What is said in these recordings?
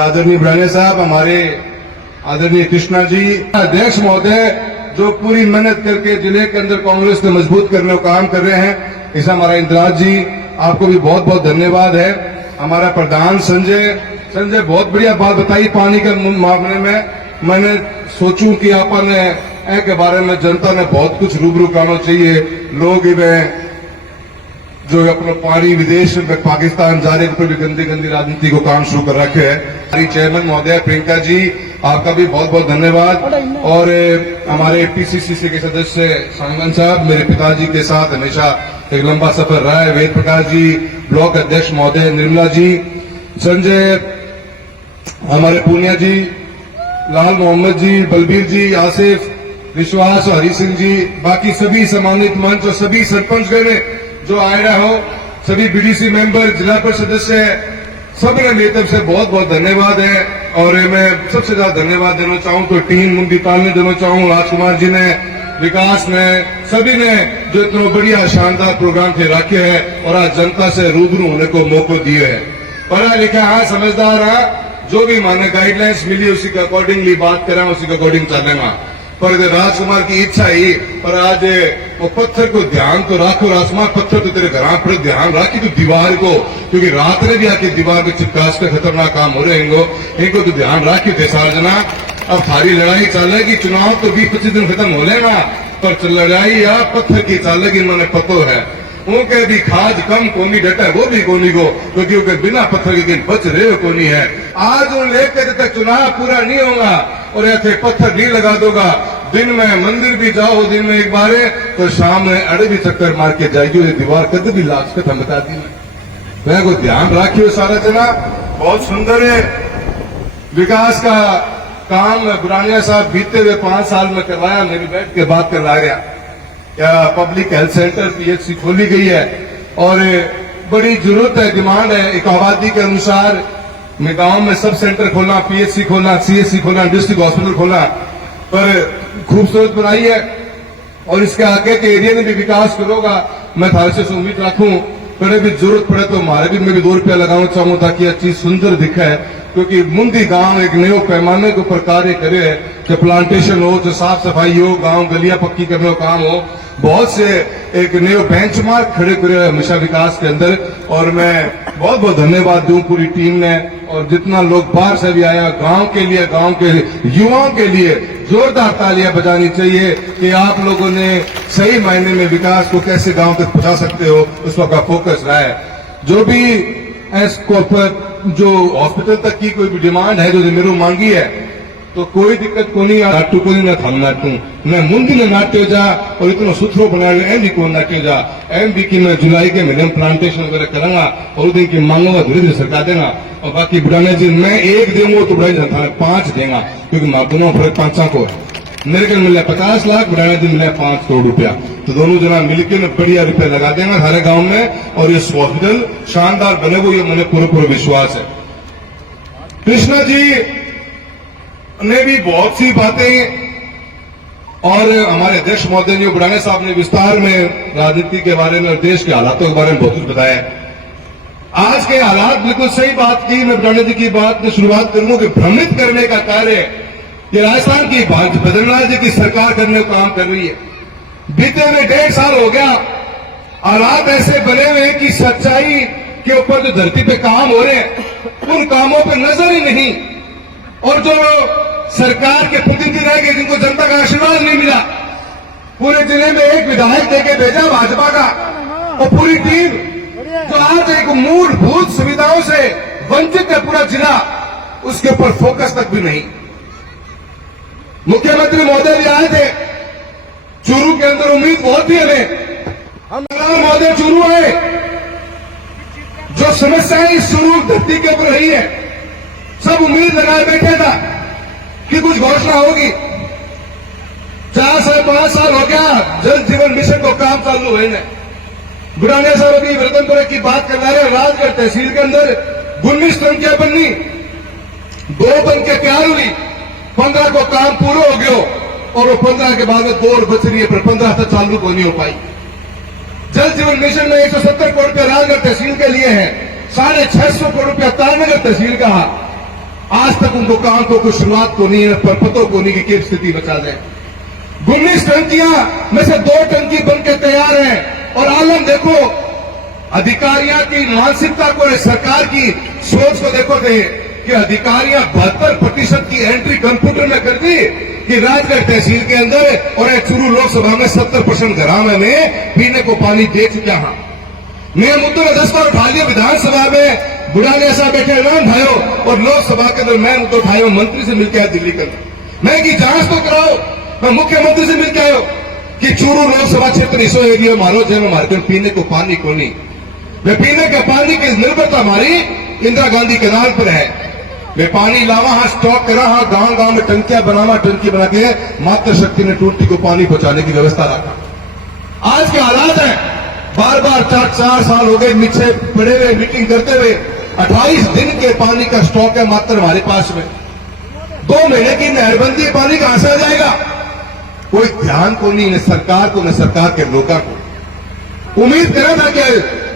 आदरणीय बुढ़ानिया साहब, हमारे आदरणीय कृष्णा जी, अध्यक्ष महोदय जो पूरी मेहनत करके जिले के अंदर कांग्रेस को मजबूत करने का काम कर रहे हैं, इसे हमारा इंद्राज जी आपको भी बहुत बहुत धन्यवाद है। हमारा प्रधान संजय बहुत बढ़िया बात बताई पानी के मामले में। मैंने सोचूं कि आपने के बारे में जनता ने बहुत कुछ रूबरू करना चाहिए। लोग इन्हें जो अपना पानी विदेश में पाकिस्तान जा रहे पर भी गंदी गंदी राजनीति को काम शुरू कर रखे है। हमारी चेयरमैन महोदय प्रियंका जी, आपका भी बहुत बहुत धन्यवाद। और हमारे पीसीसीसी के सदस्य सांगवान साहब, मेरे पिताजी के साथ हमेशा एक लंबा सफर रहा है। वेद प्रकाश जी, ब्लॉक अध्यक्ष महोदय निर्मला जी, संजय, हमारे पूनिया जी, लाल मोहम्मद जी, बलबीर जी, आसिफ, विश्वास और हरी सिंह जी, बाकी सभी सम्मानित मंच और सभी सरपंचगण जो आया हो, सभी बीडीसी मेंबर, जिला परिषद सदस्य, सबने मेरी तरफ से बहुत बहुत धन्यवाद है। और मैं सबसे ज्यादा धन्यवाद देना चाहूं तो टीम मुंडी तालने देना चाहूं, राजकुमार जी ने, विकास ने, सभी ने जो इतना बढ़िया शानदार प्रोग्राम थे रखे है और आज जनता से रूबरू होने को मौका दिए है। पढ़ा लिखा है, समझदार है, जो भी माने गाइडलाइंस मिली उसी के अकॉर्डिंगली बात करें, उसी के अकॉर्डिंग चलेगा। पर राजकुमार की इच्छा ही, पर आज वो पत्थर को ध्यान तो रखो राजकुमार, पत्थर तो तेरे घर पर ध्यान रखी तो दीवार को, क्योंकि रात ने भी आके दीवार को चिपकास के खतरनाक काम हो रहे इनको तो ध्यान रखी थे सार्जना। अब थारी लड़ाई चलेगी, चुनाव तो 20-25 दिन खत्म हो लेना, पर लड़ाई या पत्थर की चलेगी, मैंने पतो है। उनके भी खाज कम कोनी डटा वो भी कोनी को, क्योंकि उनके बिना पत्थर के बच रहे कोनी है। आज उन लेकर जब तक चुनाव पूरा नहीं होगा और ऐसे पत्थर नहीं लगा दोगा, दिन में मंदिर भी जाओ दिन में एक बार तो शाम में अड़े भी चक्कर मार के जाइए, ये दीवार कद भी लाश के बता दी। मैं को ध्यान रखियो सारा जना, बहुत सुंदर है। विकास का काम बुढ़ानिया साहब बीते हुए 5 साल में करवाया, मेरी बैठ के बात करवा गया। क्या पब्लिक हेल्थ सेंटर पीएचसी खोली गई है और बड़ी जरूरत है, डिमांड है एक आबादी के अनुसार। मैं गांव में सब सेंटर खोलना, पीएचसी खोलना, सीएचसी खोलना, डिस्ट्रिक्ट हॉस्पिटल खोलना, पर खूबसूरत बनाई है और इसके आगे के एरिया में भी विकास करोगा। मैं थारे से उम्मीद रखूं, पर भी जरूरत पड़े तो हमारे भी मैं भी 2 रुपया लगाना चाहूँ ताकि यह चीज सुंदर दिखे, क्योंकि मुंदी गांव एक नए पैमाने के ऊपर कार्य करे कि प्लांटेशन हो, जो साफ सफाई हो, गांव गलियां पक्की करने का काम हो, बहुत से एक नए बेंचमार्क खड़े करे हमेशा विकास के अंदर। और मैं बहुत बहुत धन्यवाद दूं पूरी टीम ने और जितना लोग बाहर से भी आया, गांव के लिए, गांव के युवाओं के लिए जोरदार तालियां बजानी चाहिए कि आप लोगों ने सही मायने में विकास को कैसे गांव तक पहुंचा सकते हो, उस पर का फोकस रहा है। जो भी जो हॉस्पिटल तक की कोई भी डिमांड है जो मेरू मांगी है, तो कोई दिक्कत को नहीं, नाटू को नहीं, ना थाम नाटू न मुंदी ने नाट्यो जा और इतना सुथरो बना ले एम भी को नाट्यो जा। एम भी की मैं जुलाई के महीने में प्लांटेशन वगैरह करूंगा और दिन की मांगूंगा, धीरे धीरे सरकार देगा। और बाकी बुढ़ाने जी मैं 1 दूंगा तो बुढ़ाई 5 देगा, क्योंकि मांगूंगा फर्क 5 को मेरे को मिले 50 लाख, बुढ़ाने जी मिले 5 करोड़ रुपया, तो दोनों जना मिलकर बढ़िया रुपया लगा देंगे हमारे गांव में और ये हॉस्पिटल शानदार बनेगा, ये मुझे पूरा विश्वास है। कृष्णा जी ने भी बहुत सी बातें और हमारे अध्यक्ष महोदय जी बुढ़ाने साहब ने विस्तार में राजनीति के बारे में और देश के हालातों के बारे में बहुत कुछ बताया। आज के हालात बिल्कुल सही बात की। मैं बुढ़ाने जी की बात में शुरुआत करूंगा कि भ्रमित करने का कार्य ये राजस्थान की बद्रीनाथ जी की सरकार करने का काम कर रही है। बीते हुए 1.5 साल हो गया, हालात ऐसे बने हुए हैं कि सच्चाई के ऊपर जो धरती पे काम हो रहे हैं उन कामों पर नजर ही नहीं, और जो सरकार के प्रतिनिधि रह गए जिनको जनता का आशीर्वाद नहीं मिला, पूरे जिले में एक विधायक देके भेजा भाजपा का और पूरी टीम जो आज एक मूलभूत सुविधाओं से वंचित है पूरा जिला, उसके ऊपर फोकस तक भी नहीं। मुख्यमंत्री महोदय भी आए थे चूरू के अंदर, उम्मीद बहुत थी हमें, हम महोदय चूरू आए, जो समस्याएं इस चूरू धरती के ऊपर रही है सब उम्मीद लगाए बैठे था कि कुछ घोषणा होगी। 4 से 5 साल हो गया जल जीवन मिशन को काम चालू है। बुढ़ानिया साहब अभी रतनपुरा की बात कर रहे हैं, राजगढ़ तहसील के अंदर 19 टंकियां बननी, 2 बन के तैयार हुई, 15 को काम पूरा हो गया और वो 15 के बाद में 2 और बच रही है, पर 15 तक चालू को नहीं हो पाई। जल जीवन मिशन में 170 करोड़ रुपया राजगढ़ तहसील के लिए है, 650 करोड़ रुपया तारनगर तहसील का। आज तक उनको काम को शुरुआत को नहीं है, परपतों को नहीं कि स्थिति बचा दें। 19 टंकियां में से 2 टंकी बनकर तैयार हैं और आलम देखो, अधिकारियों की मानसिकता को, सरकार की सोच को देखो थे कि अधिकारियां 72% की एंट्री कंप्यूटर में कर दी कि राजगढ़ तहसील के अंदर और चूरू लोकसभा में 70% घरामे में पीने को पानी दे चुका हूं। मैं मुद्दों में 10 बार उठा लिया, विधानसभा में बुढ़ाने ऐसा बैठे ऐलान भाइयों, और लोकसभा के अंदर मैं मुद्दों उठाया, मंत्री से मिलकर आया दिल्ली के अंदर, मैं की जांच तो कराओ। मैं मुख्यमंत्री से मिलकर आयो कि चूरू लोकसभा क्षेत्र इसो एरिया मारो जय में मारकर पीने को पानी को नहीं, वे पीने के पानी की निर्भरता हमारी इंदिरा गांधी कैनाल पर है। वे पानी लावा, हाँ स्टॉक करा, हाँ गांव गांव में टंकियां बनावा, टंकी बना के मातृ शक्ति ने टूटी को पानी पहुंचाने की व्यवस्था रखा। आज के हालात है, बार बार 4 साल हो गए नीचे पड़े हुए मीटिंग करते हुए, 28 दिन के पानी का स्टॉक है मात्र हमारे पास में। 2 महीने की नहरबंदी पानी कहां से आ जाएगा? कोई ध्यान को नहीं, न सरकार को न सरकार के लोगों को। उम्मीद करा था कि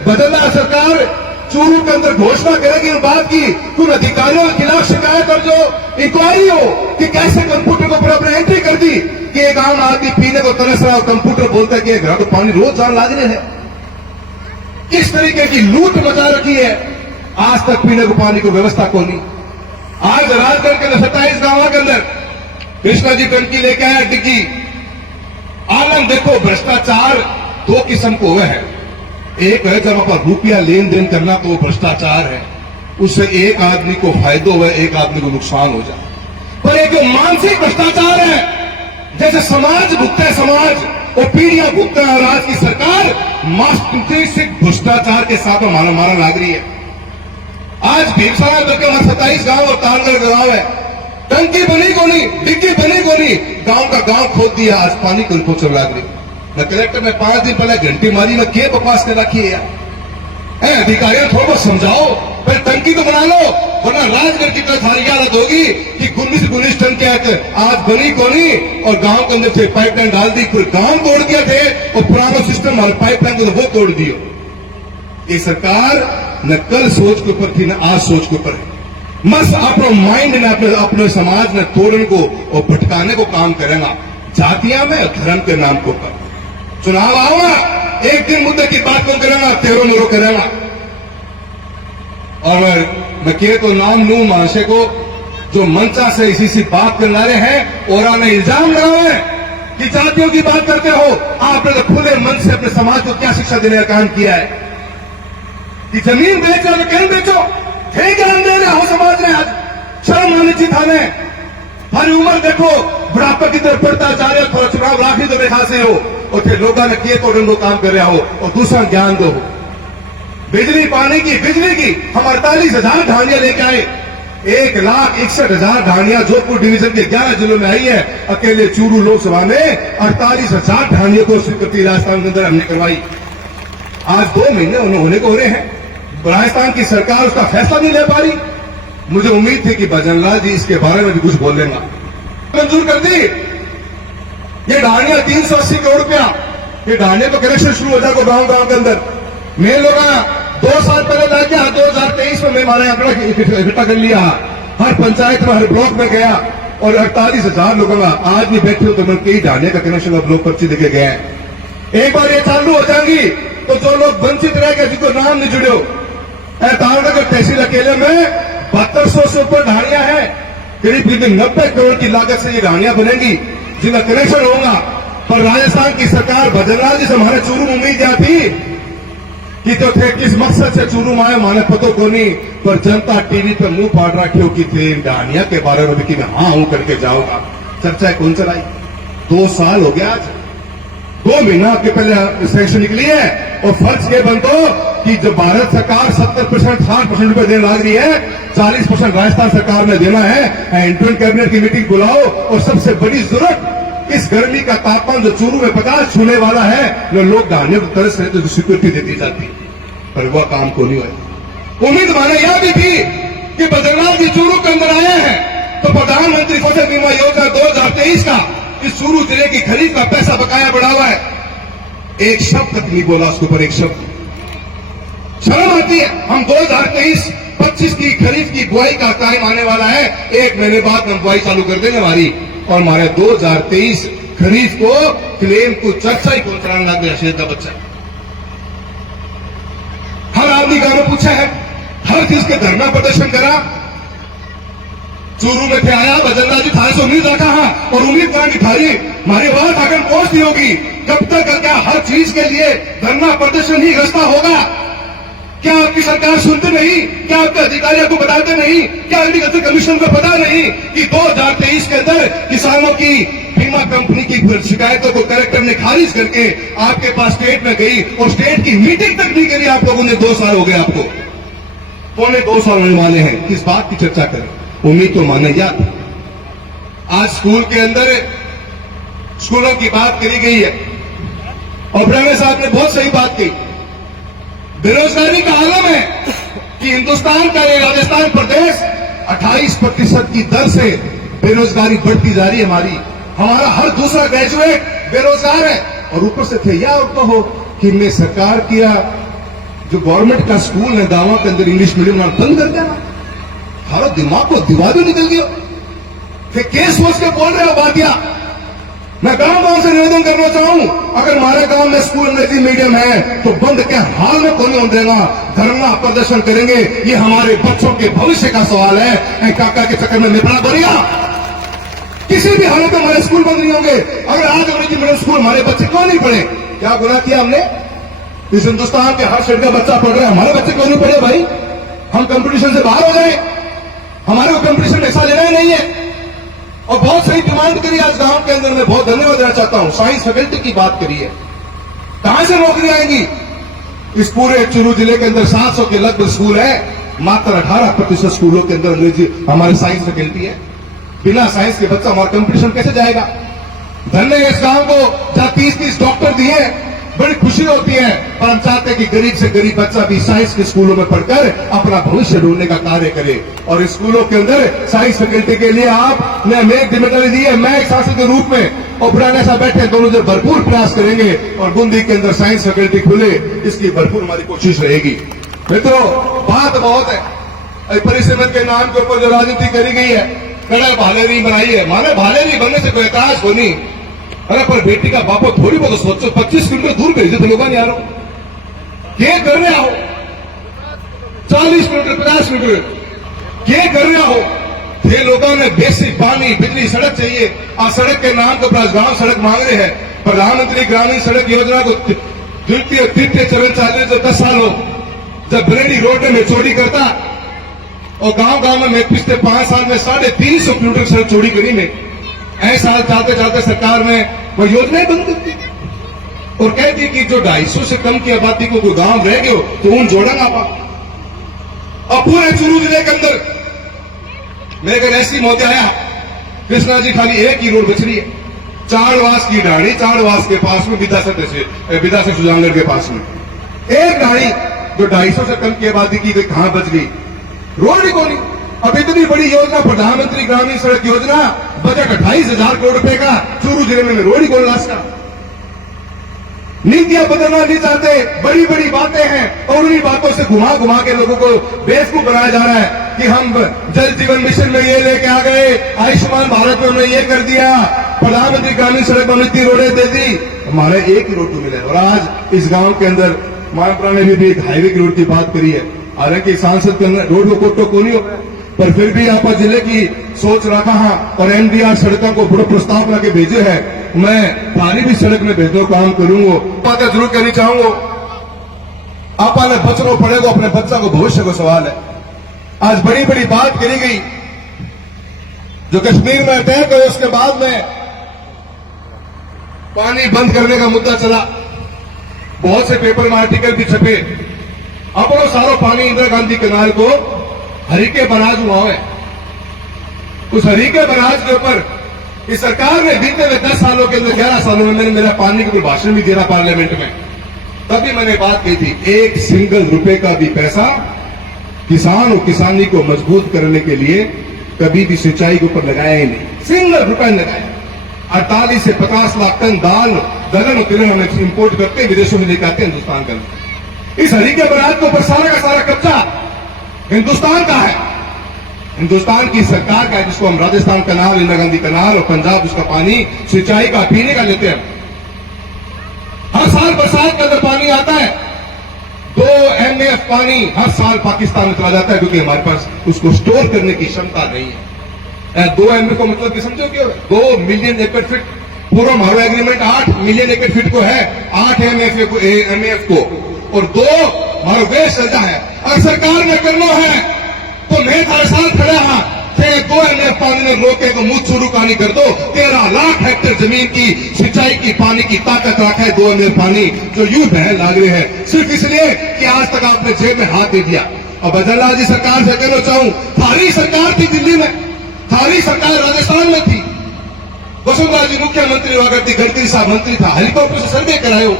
बदलना सरकार चूरू के अंदर घोषणा करेगी उन बात की, उन अधिकारियों के खिलाफ शिकायत और जो इंक्वायरी हो कि कैसे कंप्यूटर को बराबर एंट्री कर दी कि एक आम आदमी पीने को तरस रहा, कंप्यूटर बोलता है कि घर को पानी रोज जान लाग रहे हैं। किस तरीके की लूट मचा रखी है, आज तक पीने को पानी को व्यवस्था को नहीं। आज राजगढ़ के 27 गांवों के अंदर कृष्णा जी टंकी लेके आया डिग्गी। आलम देखो, भ्रष्टाचार 2 किस्म को हुआ है। एक है जब आप रुपया लेन देन करना तो वो भ्रष्टाचार है, उससे एक आदमी को फायदा हुआ, एक आदमी को नुकसान हो जाए। पर एक जो मानसिक भ्रष्टाचार है, जैसे समाज भुगता है, समाज और पीढ़ियां भुगता है, और आज की सरकार मानसिक भ्रष्टाचार के साथ मारा लाग रही है। आज भीमसारा करके हमारे 27 गांव और तालगढ़ गांव है, टंकी बनी को नहीं, डिग्गी बनी को नहीं, गांव का गांव खोद दिया, आज पानी को पहुंचने लाग रही। मैं कलेक्टर में 5 दिन पहले घंटी मारी, मैं के बकवास कर रखी है यार। अधिकारियों थोड़ा बहुत समझाओ, पहले टंकी तो बना लो, वरना राजगढ़ की तरह सारी हालत होगी कि 19 टंकी आज बनी को नहीं, और गांव के अंदर से पाइपलाइन डाल दी, फिर गांव तोड़ दिया थे और पुराना सिस्टम पाइपलाइन को वो तोड़ दियो। ये सरकार न कल सोच के ऊपर थी, न आज सोच के ऊपर है। बस अपना माइंड ने अपने समाज ने तोड़ने को और भटकाने को काम करेगा, जातियां में धर्म के नाम के ऊपर। चुनाव आऊंगा, एक दिन मुद्दे की बात कौन करेगा, तेरो मेरो करेगा। और मैं कह तो नाम लू मानसे को जो मंचा से इसी बात करना रहे हैं, और ने इल्जाम लगाए हैं कि जातियों की बात करते हो। आपने तो खुले मन से अपने समाज को क्या शिक्षा देने का काम किया है कि जमीन बेचो तो कहीं बेचो, ठीक है दे रहे हो समाज ने। आज शर्म आनी चाहिए थाने, हमारी उम्र देखो बुढ़ापा की तरफ बढ़ता जा रहे हो, थोड़ा चुनाव राखी तो देखा से हो, और फिर लोगों ने किए तो उनको काम कर रहा हो, और दूसरा ज्ञान दो। बिजली पानी की, बिजली की हम 48,000 ढाणियां लेके आए, 1,61,000 ढाणियां जोधपुर डिवीजन के 11 जिलों में आई है। अकेले चूरू लोकसभा में 48,000 ढाणियों को स्वीकृति राजस्थान के अंदर हमने करवाई। आज 2 महीने होने को हो रहे हैं, राजस्थान की सरकार उसका फैसला नहीं ले पा रही। मुझे उम्मीद थी कि भजनलाल जी इसके बारे में भी कुछ बोल लेंगे। मंजूर कर दी ये ढाणियां 380 करोड़ रुपया, ये ढाणियों का कनेक्शन शुरू हो जाएगा गांव गांव के अंदर। मैं लोग 2 साल पहले लाके 2023 में मैंने आंकड़ा इकट्ठा कर लिया, हर पंचायत में हर ब्लॉक में गया, और 48,000 लोगों का आज भी बैठे हो तो मैं कई ढाणियों का कनेक्शन अब लोग पर्ची देके गए हैं। एक बार ये चालू हो जाएंगी तो जो लोग वंचित रह गए, जिनको नाम नहीं जुड़े, तालनगर तहसील अकेले में 7200 से ऊपर ढाणियां हैं, करीब 90 करोड़ की लागत से ये ढाणियां बनेंगी जिनका कनेक्शन होगा। पर राजस्थान की सरकार भजनलाल जी से हमारे चूरू में उम्मीद क्या थी कि तो थे किस मकसद से चूरू में आए माने पतो को नहीं, पर जनता टीवी पर मुंह फाड़ रखे हो कि थे ढाणियां के बारे में कि मैं हाँ हूं करके जाऊंगा। चर्चा कौन चलाई? 2 साल हो गया, आज 2 महीना के पहले सैंक्शन निकली है, और फर्ज ये बनतो कि जब भारत सरकार 70% 60% रुपए देने लग रही है, 40% राजस्थान सरकार ने देना है। इंटर्न कैबिनेट की मीटिंग बुलाओ, और सबसे बड़ी जरूरत इस गर्मी का तापमान जो चूरू में 50 छूने वाला है, जो लोग ढाणियों की तरह से तो सिक्योरिटी देती जाती, पर वह काम को नहीं हुआ। उम्मीद माने यह भी थी कि भजनलाल जी चूरू के अंदर आए हैं तो प्रधानमंत्री फसल बीमा योजना 2023 का इस चूरू जिले की खरीद का पैसा बकाया बढ़ा हुआ है। एक शब्द तक नहीं बोला उसके ऊपर, एक शब्द। शर्म आती है। हम 2023 25 की खरीफ की बुआई का टाइम आने वाला है। 1 महीने बाद हम बुआई चालू कर देंगे हमारी, और हमारे 2023 खरीफ को क्लेम को चर्चा ही पहुंचाने लग गया शेर का बच्चा। हर आदमी गांव में पूछा है, हर चीज के धरना प्रदर्शन करा। चूरू में थे आया भजनलाल जी थाने से उम्मीद रखा है, और उम्मीद करा कि थारी हमारी बात आकर पहुंचती होगी। कब तक क्या हर चीज के लिए धरना प्रदर्शन ही रास्ता होगा? क्या आपकी सरकार सुनती नहीं? क्या आपके अधिकारी आपको बताते नहीं? क्या एग्रीकल्चर कमीशन को पता नहीं कि 2023 के अंदर किसानों की बीमा कंपनी की शिकायतों को कलेक्टर ने खारिज करके आपके पास स्टेट में गई, और स्टेट की मीटिंग तक नहीं करी आप लोगों ने। 2 साल हो गए आपको, पौने 2 साल होने वाले हैं। किस बात की चर्चा करें? उम्मीद तो माने याद। आज स्कूल के अंदर स्कूलों की बात करी गई है, और ब्रह्मे साहब ने बहुत सही बात की। बेरोजगारी का आलम है कि हिंदुस्तान का ये राजस्थान प्रदेश 28% की दर से बेरोजगारी बढ़ती जा रही है हमारा हर दूसरा ग्रेजुएट बेरोजगार है। और ऊपर से थे या तो हो कि मैं सरकार किया जो गवर्नमेंट का स्कूल है गांवों के अंदर इंग्लिश मीडियम बंद कर देना। हमारा दिमाग को दिवाली निकल गया। फिर केस सोच के बोल रहे हो बातिया। मैं गांव से निवेदन करना चाहूं, अगर हमारे गांव में स्कूल अंग्रेजी मीडियम है तो बंद के हाल में कौन होने देगा? धरना प्रदर्शन करेंगे। ये हमारे बच्चों के भविष्य का सवाल है। काका के चक्कर में निपटा बढ़िया, किसी भी हालत में हमारे स्कूल बंद नहीं होंगे। अगर आज अंग्रेजी मीडियम स्कूल हमारे बच्चे क्यों नहीं पढ़े? क्या गुनाह किया हमने? इस हिंदुस्तान के हर शहर का बच्चा पढ़ रहा है, हमारे बच्चे क्यों नहीं पढ़े भाई? हम कंपटीशन से बाहर हो जाए, हमारे को कंपटीशन में हिस्सा लेना ही नहीं है। और बहुत सही डिमांड करी आज गांव के अंदर। मैं बहुत धन्यवाद देना चाहता हूं। साइंस फैकल्टी की बात करी है, कहां से नौकरी आएंगी? इस पूरे चूरू जिले के अंदर 700 के लगभग स्कूल है, मात्र 18% स्कूलों के अंदर अंग्रेजी हमारे साइंस फैकल्टी है। बिना साइंस के बच्चा हमारा कंपटीशन कैसे जाएगा? धन्य है इस गांव को जहां 30-30 डॉक्टर दिए, बड़ी खुशी होती है। पर हम चाहते हैं कि गरीब से गरीब बच्चा भी साइंस के स्कूलों में पढ़कर अपना भविष्य ढूंढने का कार्य करे। और स्कूलों के अंदर साइंस फैकल्टी के लिए आपने मेक जिम्मेदारी दी है, मैं एक शासक के रूप में और पुराने साहब बैठे दोनों जो भरपूर प्रयास करेंगे और बूंदी के अंदर साइंस फैकल्टी खुले, इसकी भरपूर हमारी कोशिश रहेगी। मित्रों, बात बहुत है। परिसमिति के नाम के ऊपर जो राजनीति करी गई है, कड़ल भालेरी बनाई है। माने भालेरी बनने से कोई एतराज को नहीं। अरे पर बेटी का बापो थोड़ी बहुत सोचो, 25 किलोमीटर दूर भेजे तो लोग नहीं आ रहा हो, क्या कर रहे हो? 40 किलोमीटर 50 किलोमीटर क्या कर रहे हो? ये लोगों ने बेसिक पानी, बिजली, सड़क चाहिए। आज सड़क के नाम के पास गांव सड़क मांग रहे हैं। प्रधानमंत्री ग्रामीण सड़क योजना को द्वितीय और तृतीय चरण चालू जो 10 साल हो, जब बरेली रोड में चोरी करता और गांव में मैं पिछले 5 साल में 350 किलोमीटर सड़क चोरी करी में। ऐसा चलते चलते सरकार ने वो योजनाएं बंद कर दी और कहती कि जो 250 से कम की आबादी को कोई गांव रह गयो तो उन जोड़ना आप। और पूरे चूरू जिले के अंदर मेरे घर ऐसी मौत आया, कृष्णा जी खाली एक ही रोड बच रही है, चाड़वास की डाड़ी, चाड़वास के पास में विदा से सुजानगढ़ के पास में एक डाड़ी जो 250 से कम की आबादी की कहां बच गई? रोड ही कोनी। अब इतनी बड़ी योजना प्रधानमंत्री ग्रामीण सड़क योजना, बजट 28,000 करोड़ रुपए का, चूरू जिले में रोड ही कोन लाश का। नीतियां बदलना नहीं चाहते, बड़ी बड़ी बातें हैं और उन्हीं बातों से घुमा घुमा के लोगों को बेवकूफ बनाया जा रहा है कि हम जल जीवन मिशन में ये लेके आ गए, आयुष्मान भारत में हमने ये कर दिया, प्रधानमंत्री ग्रामीण सड़क में इतनी रोडें दे दी, हमारे एक ही रोड तो मिले। और आज इस गांव के अंदर मानपुरा ने भी एक हाईवे की रोड की बात करी है। हालांकि सांसद के अंदर रोड को तो नहीं होगा, पर फिर भी आप जिले की सोच रखा है और एमडीआर सड़कों को बड़ा प्रस्ताव लाके भेजे है। मैं थारी भी सड़क में भेजने का काम करूंगा। बातें जरूर करनी चाहूंगा। आप बचना पड़ेगा, अपने बच्चा को भविष्य को सवाल है। आज बड़ी बड़ी बात करी गई जो कश्मीर में अटैक हुए उसके बाद में पानी बंद करने का मुद्दा चला, बहुत से पेपर में आर्टिकल भी छपे। अब वो सारा पानी इंदिरा गांधी कैनाल को हरीके बराज हुआ है। उस हरीके बराज के ऊपर इस सरकार ने बीते हुए 10 सालों के अंदर 11 सालों में मैंने मेरा पानी का कोई भाषण भी दिया पार्लियामेंट में, तभी मैंने बात की थी, एक सिंगल रुपए का भी पैसा किसान और किसानी को मजबूत करने के लिए कभी भी सिंचाई के ऊपर लगाया ही नहीं, सिंगल रुपए लगाया। 48 से 50 लाख टन दाल, दलहन और तिलहन हम इंपोर्ट करते हैं, विदेशों में लेकर आते हैं हिंदुस्तान का। इस हरीके बराज के ऊपर सारा का सारा कब्जा हिंदुस्तान का है, हिंदुस्तान की सरकार का है, जिसको हम राजस्थान कनाल, इंदिरा गांधी कनाल और पंजाब उसका पानी सिंचाई का पीने का लेते हैं। हर साल बरसात के अंदर पानी आता है, 2 MF पानी हर साल पाकिस्तान में चला जाता है, क्योंकि हमारे पास उसको स्टोर करने की क्षमता नहीं है। 2 MF को मतलब कि समझो क्यों, 2 मिलियन एकड़ फीट, पूरा हमारा एग्रीमेंट 8 मिलियन एकड़ फीट को है, 8 MF को, और 2 हमारा वेस्ट चलता है। अगर सरकार ने करना है तो मैं हर साल खड़ा हाँ 2 MF पानी में रोके को मुझ शुरू कहानी कर दो। 13 लाख हेक्टेयर जमीन की सिंचाई की पानी की ताकत रखा है 2 MF पानी, जो यूं बहन लाग रहे हैं सिर्फ इसलिए कि आज तक आपने जेब में हाथ दे दिया। और बदरलाल जी सरकार से कहना चाहूं, थारी सरकार थी दिल्ली में, थारी सरकार राजस्थान में थी, वसुंधरा जी मुख्यमंत्री हुआ करती, गडकरी साहब मंत्री था, हेलीकॉप्टर से सर्वे करायो,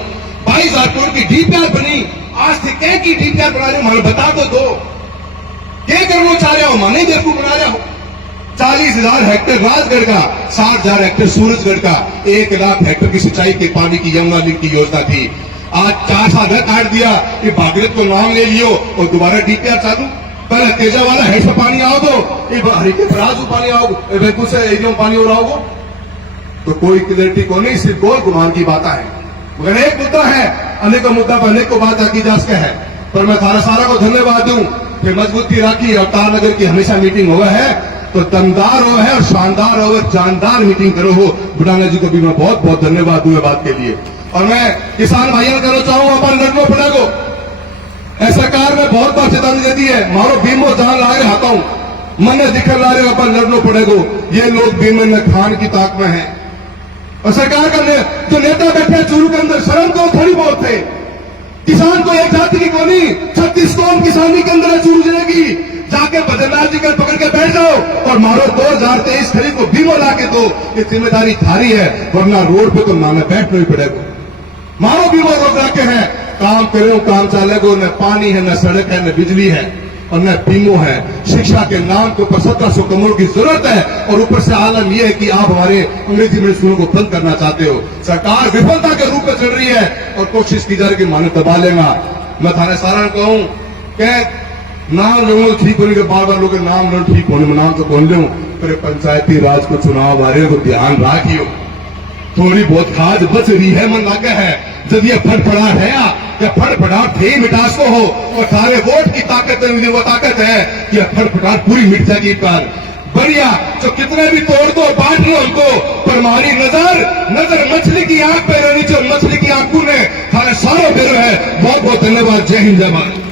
22,000 करोड़ की डीपीआर बनी। आज थे क्या की डीपीआर बना रहे हो, मानो बता दो क्या करना चाह रहे हो, माने देर को बना रहे हो। 40,000 हेक्टेयर राजगढ़ का, 60,000 हेक्टेयर सूरजगढ़ का, 1 लाख हेक्टेयर की सिंचाई के पानी की यमुना लिंक की योजना थी। आज 4 साल काट दिया कि भागीरथ को नाम ले लियो और दोबारा डीपीआर चालू। पहले तेजा वाला हेड से पानी आओ दो, हरिके फराज पानी आओ, बिल्कुल से एरियो में पानी हो रहा होगा, तो कोई क्लियरिटी को नहीं, सिर्फ गोल गुमान की बात है। मगर एक मुद्दा है, अनेकों मुद्दा पर अनेक को बात आकी जा सके है, पर मैं सारा को धन्यवाद दूं कि मजबूती राखी। अवतार नगर की हमेशा मीटिंग हुआ है तो दमदार हो है और शानदार हो, जानदार मीटिंग करो हो। बुढ़ाना जी को भी मैं बहुत बहुत धन्यवाद दूं बात के लिए। और मैं किसान भाइयों कहना चाहूंगा, अपन लड़नो पड़ेगो। सरकार ने बहुत बार चेतावनी दे दी है, मारो बीमो जान ला रहे हाथा हूं, मन दिखर ला रहे, अपन लड़नो पड़ेगो। ये लोग बीमे में खान की ताक में है, और सरकार का जो नेता बैठे चूरू के अंदर, शर्म को थोड़ी बहुत थे। किसान को एक जाति की कोनी, 36 कौम किसानी के अंदर चूरू जाएगी। जाके बद्रीनाथ जी का पकड़ के बैठ जाओ और मारो 2023 खरीद को बीमो ला के दो। ये जिम्मेदारी थारी है, वरना रोड पे तो नामे बैठना ही पड़ेगा। मारो बीमो रोक रखे हैं, काम करो, काम चलेगो, न पानी है, न सड़क है, न बिजली है, और न बीमो है। शिक्षा के नाम के ऊपर 1700 करोड़ की जरूरत है, और ऊपर से आलम यह है कि आप हमारे अंग्रेजी मीडियम स्कूलों को बंद करना चाहते हो। सरकार विफलता के रूप में चल रही है और कोशिश की जा रही है कि माने दबा लेगा। मैं थाने सारा कहूं कि नाम लो ठीक होने के बार लोग नाम लो ठीक होने में नाम तो कौन लो, पर पंचायती राज को चुनाव आ रहे को ध्यान रखियो, थोड़ी बहुत खाद बच रही है, मन लागे है। जब ये फटफड़ाहट है या फटफड़ाहट थे मिटास को हो, और सारे वोट की ताकत है, वो ताकत है कि फटफड़ाहट पूरी मिट जाएगी। पर बढ़िया जो कितने भी तोड़ दो, बांट लो उनको, पर हमारी नजर मछली की आंख पे रहनी चाहिए। मछली की आंखों ने सारे सारों पे है। बहुत बहुत धन्यवाद। जय हिंद, जय भारत।